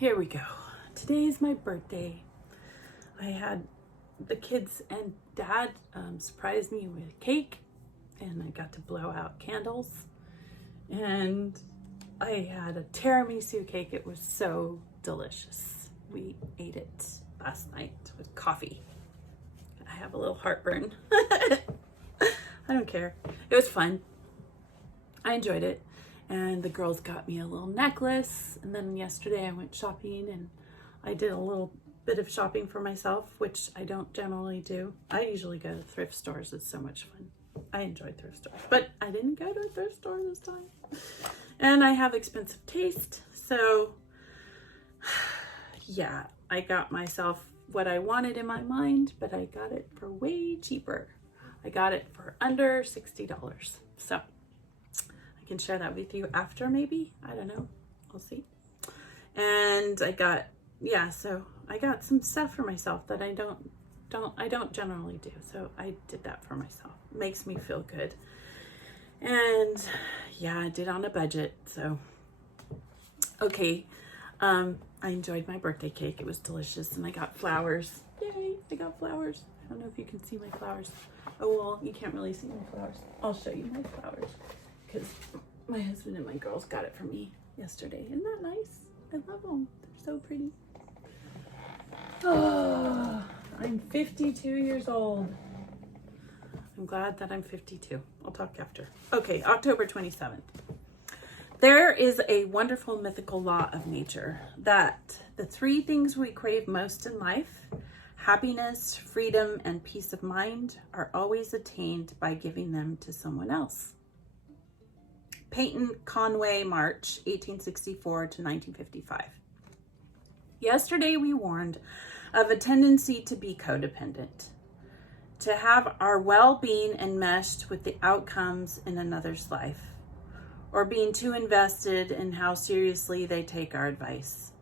here we go. Today is my birthday. I had the kids and dad surprise me with cake, and I got to blow out candles, and I had a tiramisu cake. It was so delicious. We ate it last night with coffee. I have a little heartburn. I don't care. It was fun. I enjoyed it. And the girls got me a little necklace. And then yesterday I went shopping and I did a little bit of shopping for myself, which I don't generally do. I usually go to thrift stores. It's so much fun. I enjoy thrift stores, but I didn't go to a thrift store this time. And I have expensive taste. So yeah, I got myself what I wanted in my mind, but I got it for way cheaper. I got it for under $60. So I can share that with you after, maybe. I don't know. We'll see. And I got, so I got some stuff for myself that I don't generally do. So I did that for myself. It makes me feel good. And yeah, I did on a budget. So, okay. I enjoyed my birthday cake. It was delicious. And I got flowers. Yay, I got flowers. I don't know if you can see my flowers. Oh, well, you can't really see my flowers. I'll show you my flowers because my husband and my girls got it for me yesterday. Isn't that nice? I love them. They're so pretty. Oh, I'm 52 years old. I'm glad that I'm 52. I'll talk after. Okay, October 27th. There is a wonderful mythical law of nature that the three things we crave most in life, happiness, freedom, and peace of mind, are always attained by giving them to someone else. Peyton Conway March, 1864 to 1955. Yesterday we warned of a tendency to be codependent, to have our well-being enmeshed with the outcomes in another's life, or being too invested in how seriously they take our advice.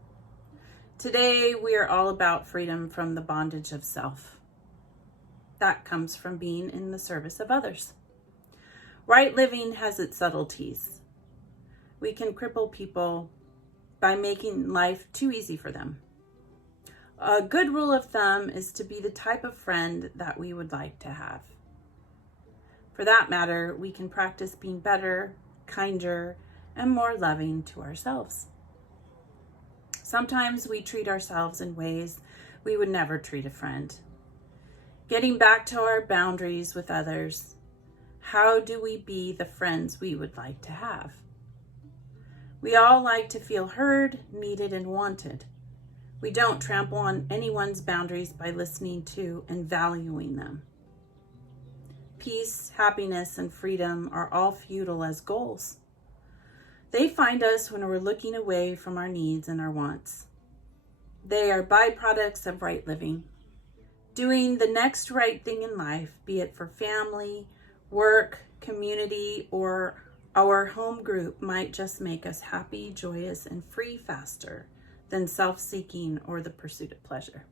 Today, we are all about freedom from the bondage of self. That comes from being in the service of others. Right living has its subtleties. We can cripple people by making life too easy for them. A good rule of thumb is to be the type of friend that we would like to have. For that matter, we can practice being better, kinder, and more loving to ourselves. Sometimes we treat ourselves in ways we would never treat a friend. Getting back to our boundaries with others, how do we be the friends we would like to have? We all like to feel heard, needed, and wanted. We don't trample on anyone's boundaries by listening to and valuing them. Peace, happiness, and freedom are all futile as goals. They find us when we're looking away from our needs and our wants. They are byproducts of right living. Doing the next right thing in life, be it for family, work, community, or our home group, might just make us happy, joyous, and free faster than self-seeking or the pursuit of pleasure.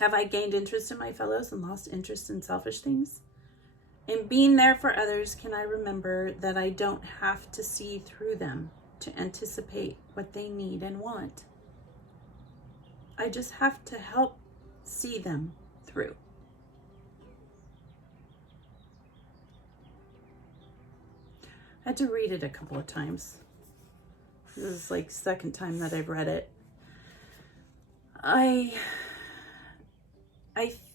Have I gained interest in my fellows and lost interest in selfish things? In being there for others, can I remember that I don't have to see through them to anticipate what they need and want? I just have to help see them through. I had to read it a couple of times. This is like the second time that I've read it. I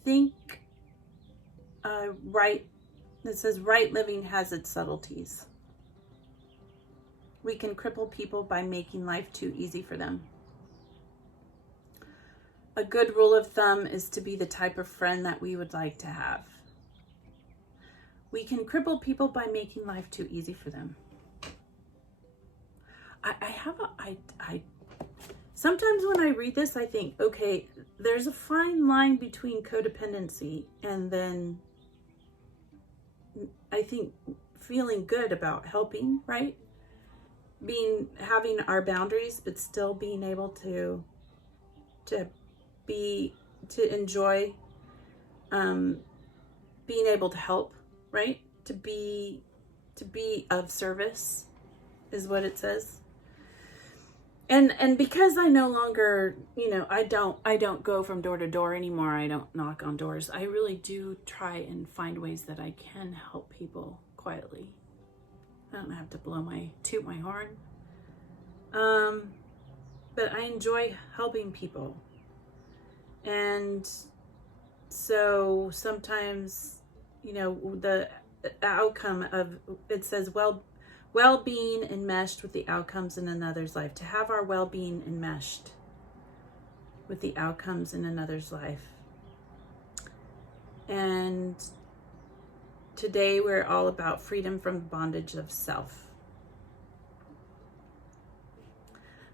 think it says right living has its subtleties. We can cripple people by making life too easy for them. A good rule of thumb is to be the type of friend that we would like to have. We can cripple people by making life too easy for them. Sometimes when I read this, I think, okay, there's a fine line between codependency and then I think feeling good about helping, right? Having our boundaries, but still being able to enjoy being able to help, right? To be of service is what it says. And because I no longer, I don't go from door to door anymore. I don't knock on doors. I really do try and find ways that I can help people quietly. I don't have to toot my horn. But I enjoy helping people. And so sometimes, the outcome of it says, well-being enmeshed with the outcomes in another's life. To have our well-being enmeshed with the outcomes in another's life. And today we're all about freedom from bondage of self.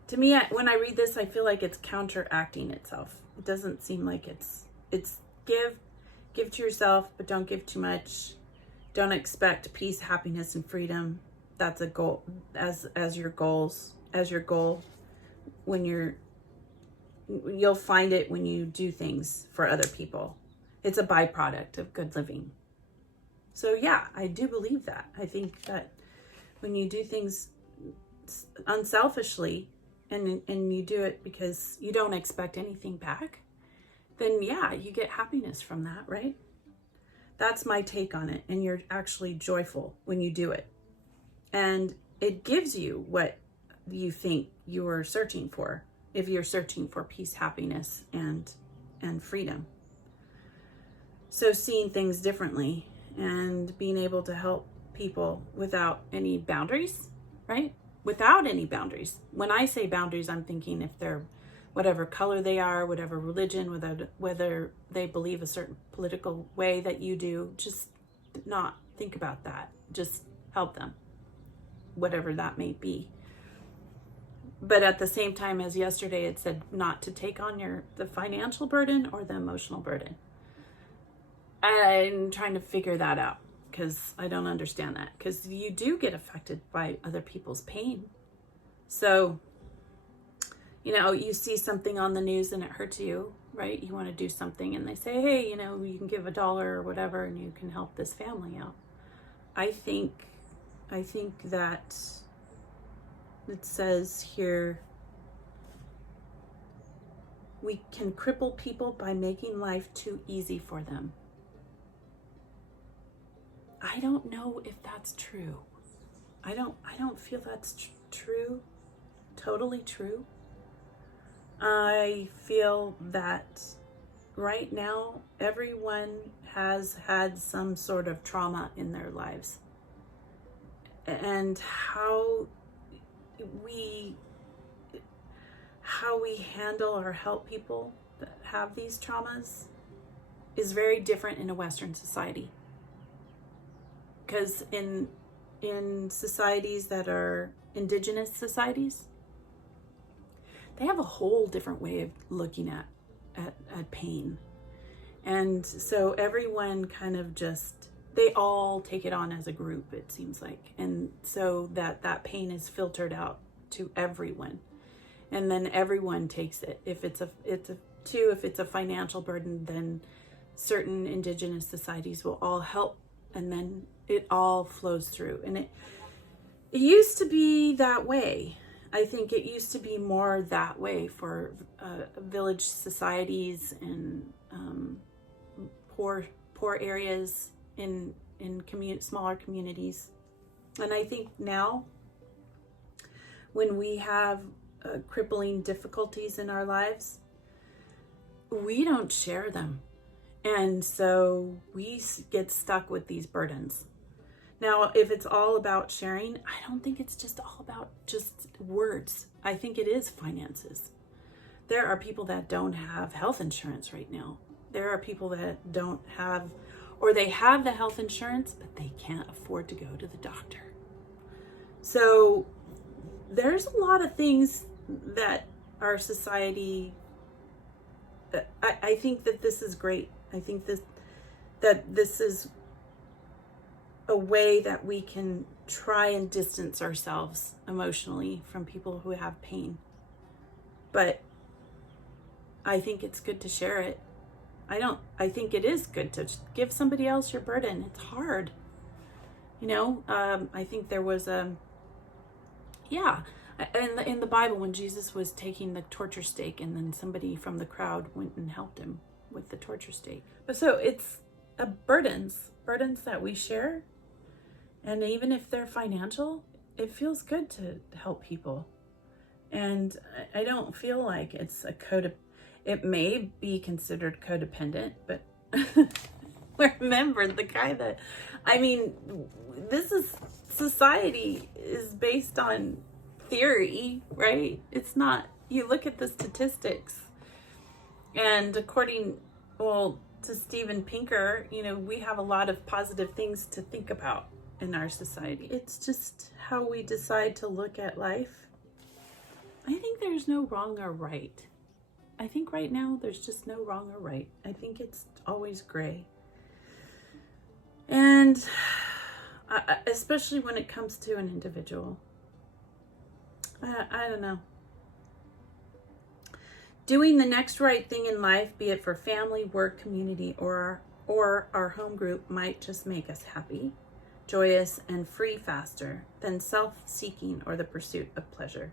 To me, when I read this, I feel like it's counteracting itself. It doesn't seem like it's give to yourself, but don't give too much. Don't expect peace, happiness, and freedom. That's a goal as your goal. When you'll find it when you do things for other people. It's a byproduct of good living. So yeah, I do believe that. I think that when you do things unselfishly and you do it because you don't expect anything back, then yeah, you get happiness from that, right? That's my take on it. And you're actually joyful when you do it. And it gives you what you think you are searching for, if you're searching for peace, happiness, and freedom. So seeing things differently and being able to help people without any boundaries, right? Without any boundaries. When I say boundaries, I'm thinking if they're whatever color they are, whatever religion, whether they believe a certain political way that you do, just not think about that. Just help them, whatever that may be. But at the same time, as yesterday, it said not to take on the financial burden or the emotional burden. I'm trying to figure that out because I don't understand that, because you do get affected by other people's pain. So, you see something on the news and it hurts you, right? You want to do something and they say, hey, you can give $1 or whatever and you can help this family out. I think that it says here, we can cripple people by making life too easy for them. I don't know if that's true. I don't feel that's true, totally true. I feel that right now, everyone has had some sort of trauma in their lives. And how we handle or help people that have these traumas is very different in a Western society. Because in societies that are indigenous societies, they have a whole different way of looking at pain. And so everyone kind of they all take it on as a group, it seems like. And so that pain is filtered out to everyone. And then everyone takes it. If it's a financial burden, then certain indigenous societies will all help, and then it all flows through. And it used to be that way. I think it used to be more that way for village societies and poor areas in smaller communities. And I think now, when we have crippling difficulties in our lives, we don't share them. And so we get stuck with these burdens. Now, if it's all about sharing, I don't think it's just all about just words. I think it is finances. There are people that don't have health insurance right now. There are people that don't have, or they have the health insurance, but they can't afford to go to the doctor. So there's a lot of things that our society, I think that this is great. I think that this is a way that we can try and distance ourselves emotionally from people who have pain. But I think it's good to share it. I think it is good to give somebody else your burden. It's hard. I think there was In the Bible, when Jesus was taking the torture stake, and then somebody from the crowd went and helped him with the torture stake. But so it's burdens that we share. And even if they're financial, it feels good to help people. And I don't feel like it's it may be considered codependent, but remember the guy that, society is based on theory, right? It's not, you look at the statistics, and according, to Steven Pinker, we have a lot of positive things to think about in our society. It's just how we decide to look at life. I think there's no wrong or right. I think right now there's just no wrong or right. I think it's always gray. And especially when it comes to an individual. I don't know. Doing the next right thing in life, be it for family, work, community, or our home group, might just make us happy, joyous, and free faster than self-seeking or the pursuit of pleasure.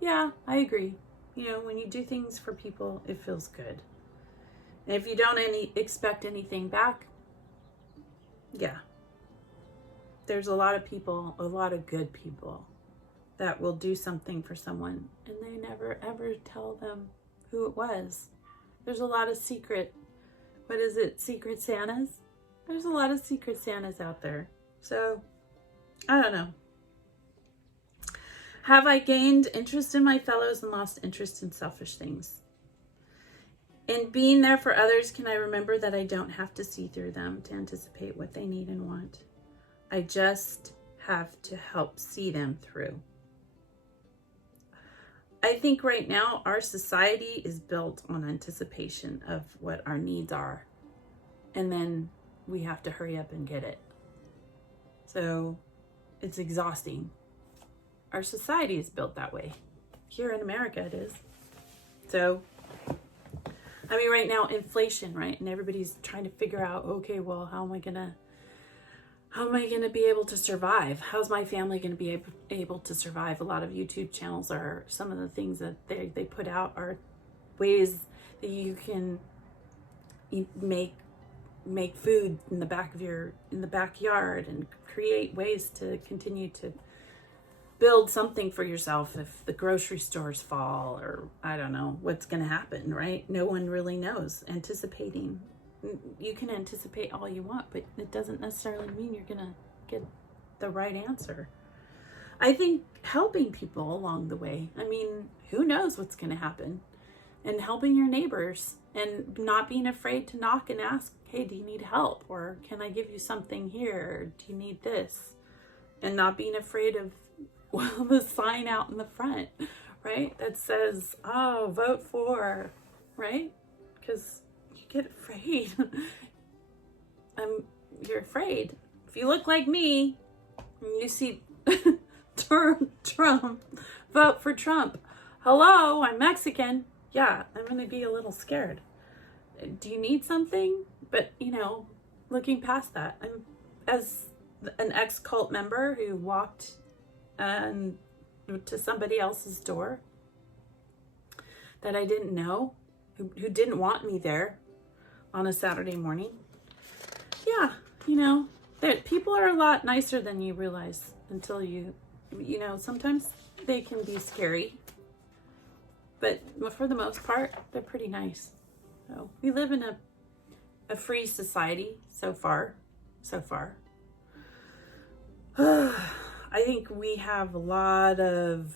Yeah, I agree. When you do things for people, it feels good. And if you don't expect anything back, yeah. There's a lot of people, a lot of good people, that will do something for someone and they never ever tell them who it was. There's a lot of secret Santas? There's a lot of secret Santas out there. So, I don't know. Have I gained interest in my fellows and lost interest in selfish things? In being there for others, can I remember that I don't have to see through them to anticipate what they need and want? I just have to help see them through. I think right now our society is built on anticipation of what our needs are. And then we have to hurry up and get it. So it's exhausting. Our society is built that way. Here in America it is. So, right now, inflation, right? And everybody's trying to figure out, okay, well, how am I gonna be able to survive? How's my family gonna be able to survive? A lot of YouTube channels are, some of the things that they put out are ways that you can make food in the backyard and create ways to continue to build something for yourself if the grocery stores fall, or I don't know what's going to happen, right? No one really knows. Anticipating. You can anticipate all you want, but it doesn't necessarily mean you're going to get the right answer. I think helping people along the way, who knows what's going to happen? And helping your neighbors and not being afraid to knock and ask, hey, do you need help? Or can I give you something here? Or do you need this? And not being afraid of the sign out in the front, right? That says, vote for, right? Because you get afraid. You're afraid. If you look like me and you see Trump, vote for Trump. Hello, I'm Mexican. Yeah, I'm going to be a little scared. Do you need something? But, looking past that, I'm, as an ex-cult member who walked to somebody else's door that I didn't know, who didn't want me there on a Saturday morning. Yeah, that people are a lot nicer than you realize until sometimes they can be scary, but for the most part, they're pretty nice. So we live in a free society so far. I think we have a lot of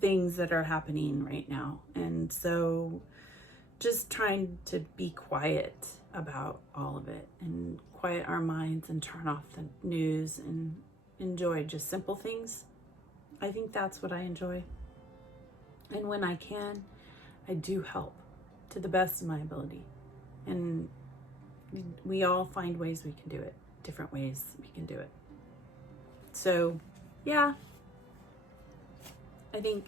things that are happening right now. And so just trying to be quiet about all of it and quiet our minds and turn off the news and enjoy just simple things. I think that's what I enjoy. And when I can, I do help to the best of my ability. And we all find ways we can do it, different ways we can do it. So, yeah, I think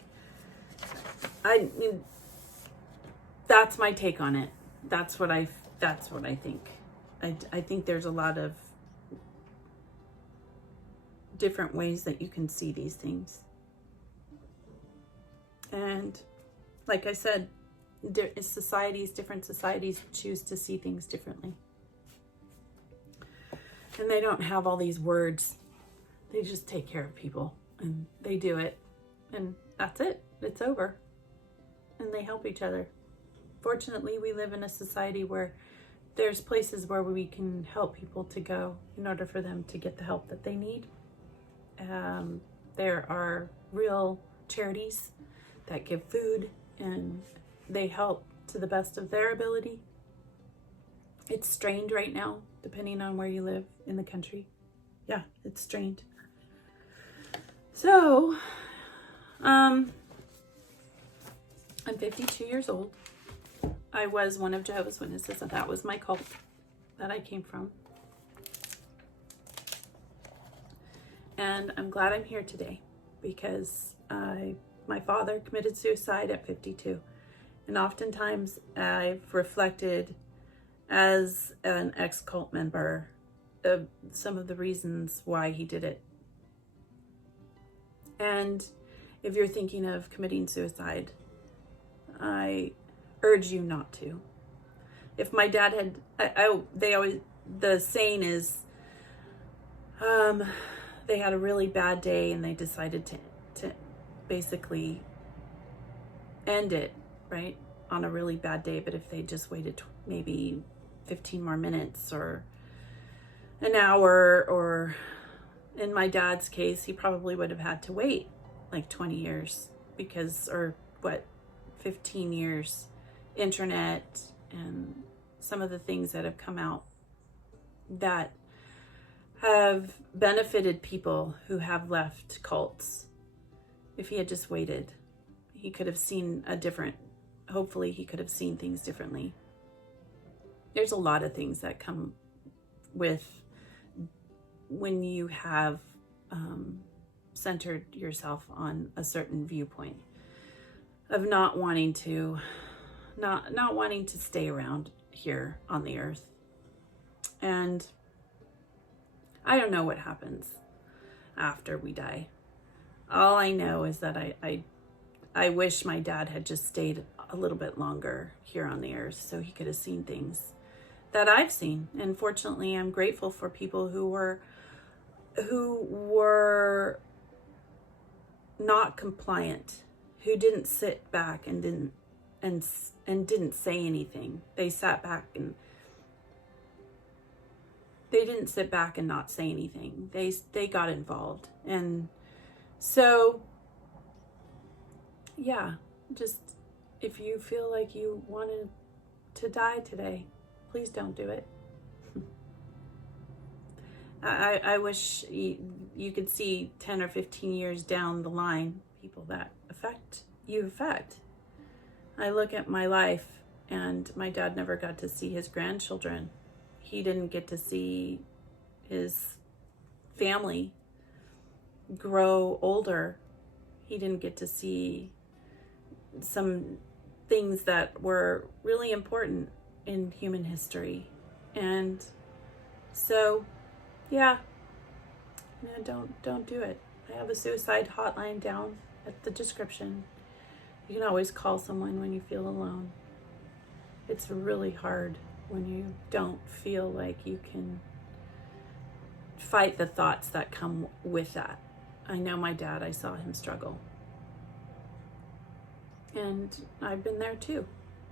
that's my take on it. That's what I think. I think there's a lot of different ways that you can see these things. And like I said, different societies choose to see things differently. And they don't have all these words. They just take care of people and they do it. And that's it. It's over. And they help each other. Fortunately, we live in a society where there's places where we can help people to go in order for them to get the help that they need. There are real charities that give food and they help to the best of their ability. It's strained right now, depending on where you live in the country. Yeah, it's strained. So, I'm 52 years old. I was one of Jehovah's Witnesses, and that was my cult that I came from. And I'm glad I'm here today because my father committed suicide at 52. And oftentimes I've reflected as an ex-cult member of some of the reasons why he did it. And if you're thinking of committing suicide, I urge you not to. If my dad had, the saying is, they had a really bad day and they decided to basically end it, right, on a really bad day. But if they just waited maybe 15 more minutes or an hour, or in my dad's case, he probably would have had to wait like 20 years because, or what, 15 years, internet and some of the things that have come out that have benefited people who have left cults. If he had just waited, he could have seen hopefully he could have seen things differently. There's a lot of things that come with when you have centered yourself on a certain viewpoint of not wanting to stay around here on the earth. And I don't know what happens after we die. All I know is that I wish my dad had just stayed a little bit longer here on the earth so he could have seen things that I've seen. And fortunately, I'm grateful for people who were not compliant, who didn't sit back and didn't say anything. They sat back and they didn't sit back and not say anything. They got involved. And so, yeah, just if you feel like you wanted to die today, please don't do it. I wish you could see 10 or 15 years down the line, people that affect. I look at my life, and my dad never got to see his grandchildren. He didn't get to see his family grow older. He didn't get to see some things that were really important in human history. And so, yeah, don't do it. I have a suicide hotline down at the description. You can always call someone when you feel alone. It's really hard when you don't feel like you can fight the thoughts that come with that. I know my dad, I saw him struggle. And I've been there too.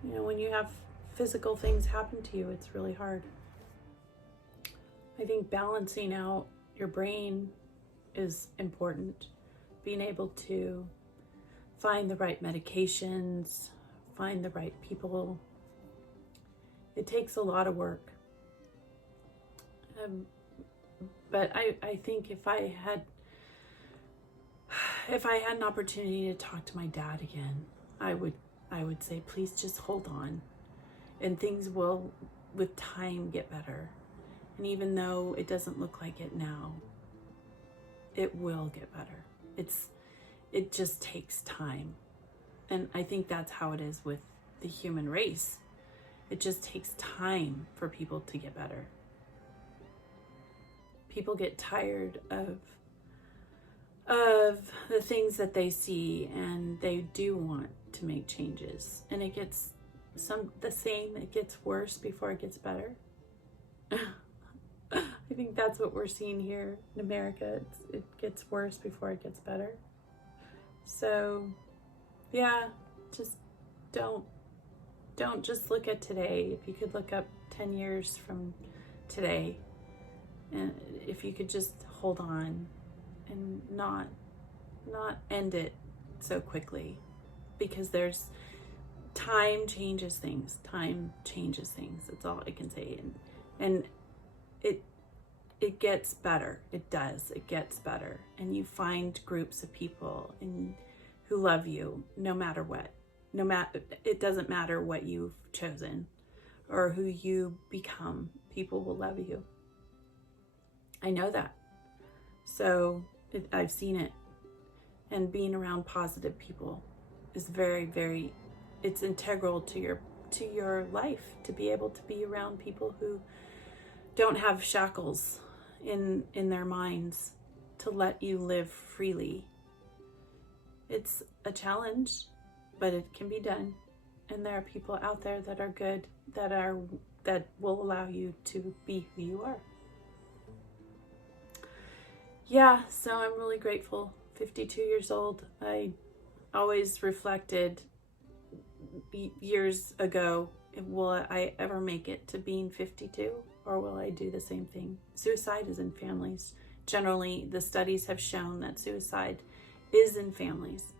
You know, when you have physical things happen to you, it's really hard. I think balancing out your brain is important. Being able to find the right medications, find the right people. It takes a lot of work. But I think if I had an opportunity to talk to my dad again, I would say, please just hold on, and things will, with time, get better. And even though it doesn't look like it now, it will get better. It just takes time. And I think that's how it is with the human race. It just takes time for people to get better. People get tired of the things that they see, and they do want to make changes, and it gets it gets worse before it gets better. I think that's what we're seeing here in America. It gets worse before it gets better. So yeah, just don't just look at today. If you could look up 10 years from today, and if you could just hold on and not end it so quickly, because time changes things. That's all I can say. And it gets better. It does. It gets better. And you find groups of people who love you no matter what. It doesn't matter what you've chosen or who you become. People will love you. I know that. So I've seen it. And being around positive people is very, very, it's integral to your life, to be able to be around people who don't have shackles in their minds to let you live freely. It's a challenge, but it can be done. And there are people out there that are good, that will allow you to be who you are. Yeah, so I'm really grateful. 52 years old. I always reflected years ago, will I ever make it to being 52, or will I do the same thing? Suicide is in families. Generally, the studies have shown that suicide is in families.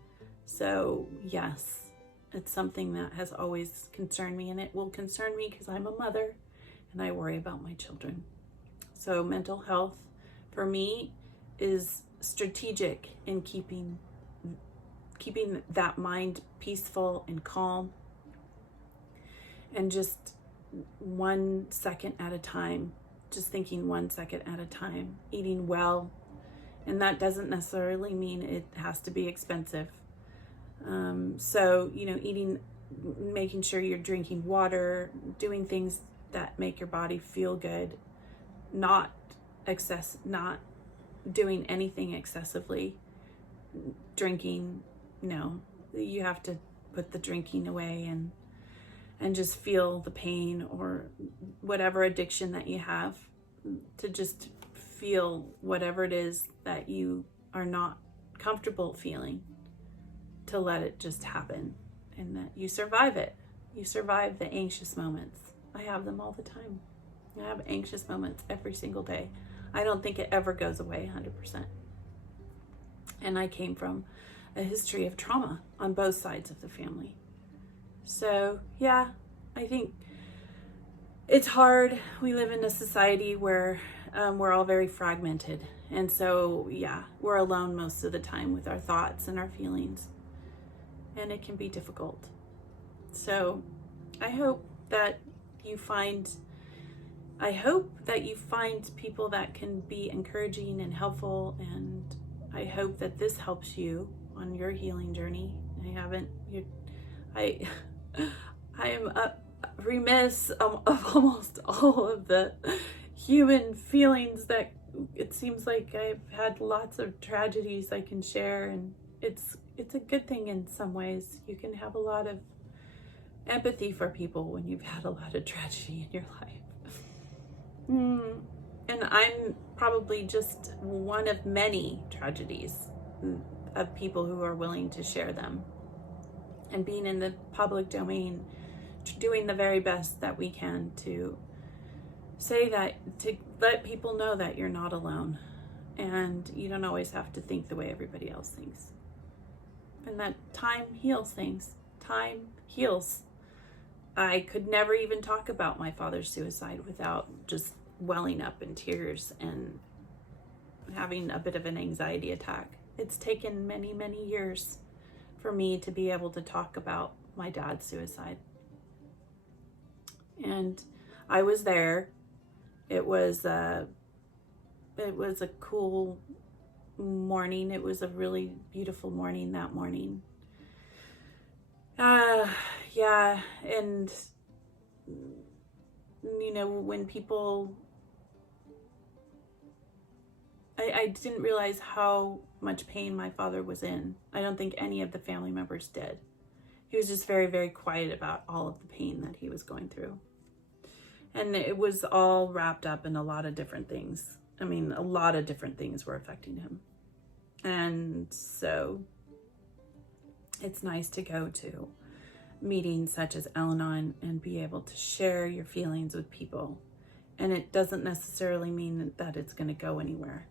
So yes, it's something that has always concerned me, and it will concern me because I'm a mother and I worry about my children. So mental health for me is strategic in keeping that mind peaceful and calm, and just 1 second at a time, just thinking 1 second at a time, eating well. And that doesn't necessarily mean it has to be expensive. So, making sure you're drinking water, doing things that make your body feel good, not doing anything excessively. Drinking, no, you have to put the drinking away and just feel the pain, or whatever addiction that you have, to just feel whatever it is that you are not comfortable feeling, to let it just happen, and that you survive it. You survive the anxious moments. I have them all the time. I have anxious moments every single day. I don't think it ever goes away 100%. And I came from a history of trauma on both sides of the family. So yeah, I think it's hard. We live in a society where we're all very fragmented. And so yeah, we're alone most of the time with our thoughts and our feelings. And it can be difficult. So I hope that you find people that can be encouraging and helpful, and I hope that this helps you on your healing journey. I am remiss of almost all of the human feelings that it seems like I've had lots of tragedies I can share, and it's a good thing in some ways. You can have a lot of empathy for people when you've had a lot of tragedy in your life. And I'm probably just one of many tragedies of people who are willing to share them. And being in the public domain, doing the very best that we can to say that, to let people know that you're not alone. And you don't always have to think the way everybody else thinks. And that time heals things. Time heals. I could never even talk about my father's suicide without just welling up in tears and having a bit of an anxiety attack. It's taken many, many years for me to be able to talk about my dad's suicide. And I was there. It was a cool morning. It was a really beautiful morning that morning. Yeah, and when people I didn't realize how much pain my father was in. I don't think any of the family members did. He was just very, very quiet about all of the pain that he was going through. And it was all wrapped up in a lot of different things. I mean, a lot of different things were affecting him. And so it's nice to go to meetings such as Al-Anon and be able to share your feelings with people. And it doesn't necessarily mean that it's going to go anywhere.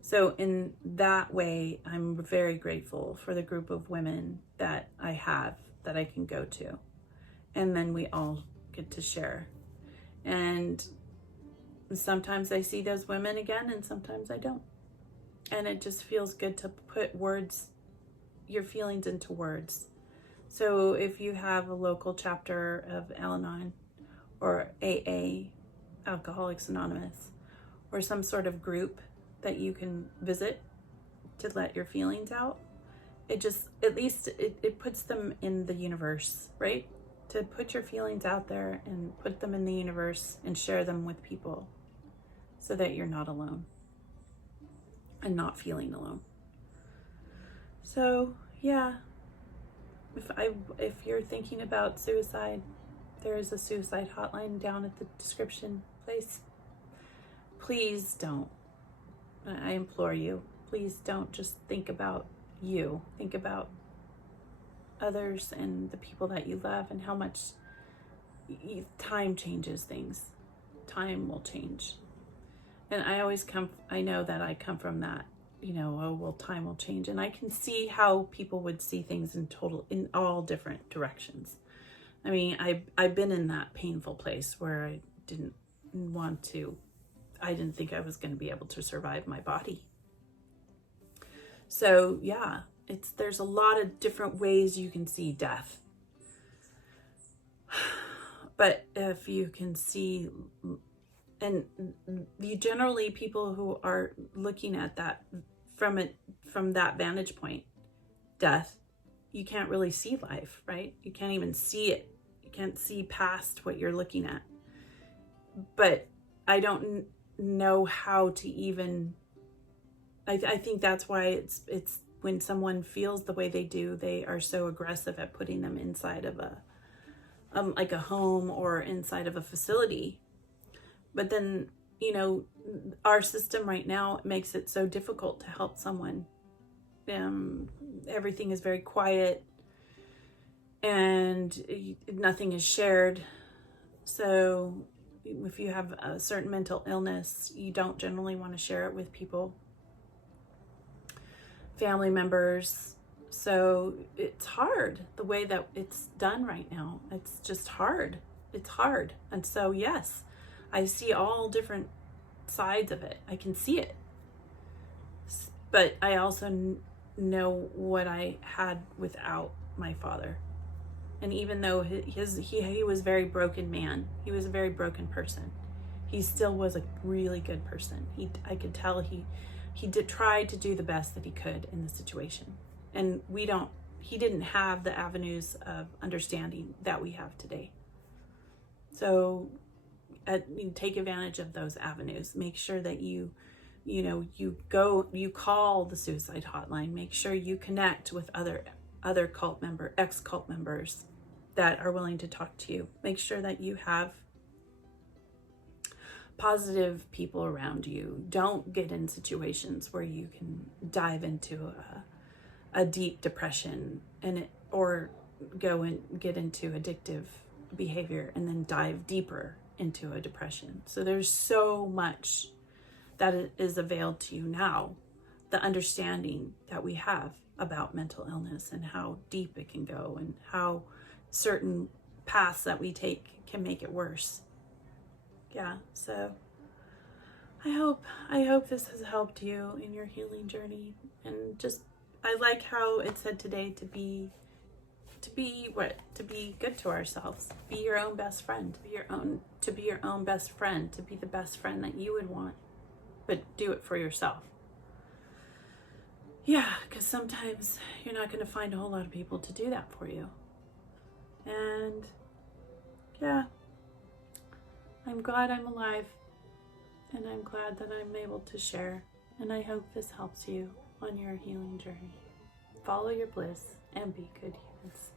So in that way, I'm very grateful for the group of women that I have that I can go to. And then we all get to share. And sometimes I see those women again and sometimes I don't. And it just feels good to put words, your feelings into words. So if you have a local chapter of Al-Anon or AA, Alcoholics Anonymous, or some sort of group that you can visit to let your feelings out, it just, at least it puts them in the universe, right? To put your feelings out there and put them in the universe and share them with people so that you're not alone and not feeling alone. So yeah, if you're thinking about suicide, there is a suicide hotline down at the description place. Please don't. I implore you, please don't just think about you. Think about others and the people that you love and how much time changes things. Time will change. And I know that I come from that, oh, well, time will change. And I can see how people would see things in all different directions. I mean, I've been in that painful place where I didn't think I was going to be able to survive my body. So yeah, there's a lot of different ways you can see death. But if you can see, and generally people who are looking at that from that vantage point, death, you can't really see life, right? You can't even see it. You can't see past what you're looking at. But I don't know how to even, I think that's why it's when someone feels the way they do, they are so aggressive at putting them inside of like a home or inside of a facility. But then, our system right now makes it so difficult to help someone. Everything is very quiet and nothing is shared. So if you have a certain mental illness, you don't generally want to share it with people, family members. So it's hard the way that it's done right now. It's just hard. It's hard. And so, yes, I see all different sides of it. I can see it. But I also know what I had without my father. And even though he was a very broken man, he was a very broken person, he still was a really good person. I could tell he did try to do the best that he could in the situation. And he didn't have the avenues of understanding that we have today. So take advantage of those avenues. Make sure that you call the suicide hotline. Make sure you connect with other ex-cult members that are willing to talk to you. Make sure that you have positive people around you. Don't get in situations where you can dive into a deep depression or go and get into addictive behavior and then dive deeper into a depression. So there's so much that is availed to you now, the understanding that we have about mental illness and how deep it can go and how certain paths that we take can make it worse. Yeah, so I hope this has helped you in your healing journey. And just, I like how it said today to be good to ourselves. Be your own best friend. To be your own best friend. To be the best friend that you would want, but do it for yourself. Yeah, because sometimes you're not going to find a whole lot of people to do that for you. And yeah, I'm glad I'm alive, and I'm glad that I'm able to share And I hope this helps you on your healing journey. Follow your bliss and be good humans.